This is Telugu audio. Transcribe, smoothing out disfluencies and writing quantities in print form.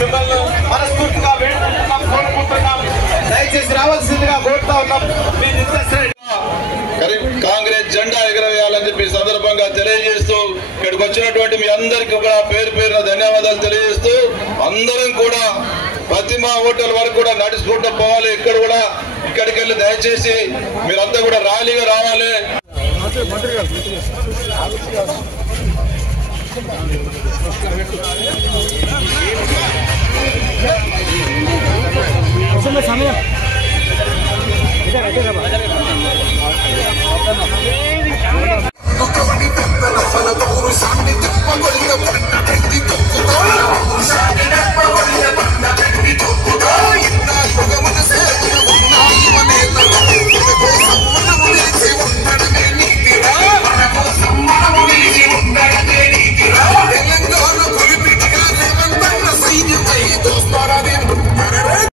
మిమ్మల్ని మనస్ఫూర్తిగా వేడుకుంటున్నాం, కోరుకుంటున్నాం. దయచేసి రావాల్సిందిగా కోరుతా ఉన్నాం. కాంగ్రెస్ జెండా ఎగరవేయాలని చెప్పి సందర్భంగా తెలియజేస్తూ ఇక్కడికి వచ్చినటువంటి మీ అందరికీ కూడా పేరు పేరున ధన్యవాదాలు తెలియజేస్తూ అందరం కూడా ప్రతిమా హోటల్ వరకు కూడా నడుచుకుంటూ పోవాలి. ఇక్కడ కూడా ఇక్కడికి వెళ్ళి దయచేసి మీరంతా కూడా ర్యాలీగా రావాలి. సమయం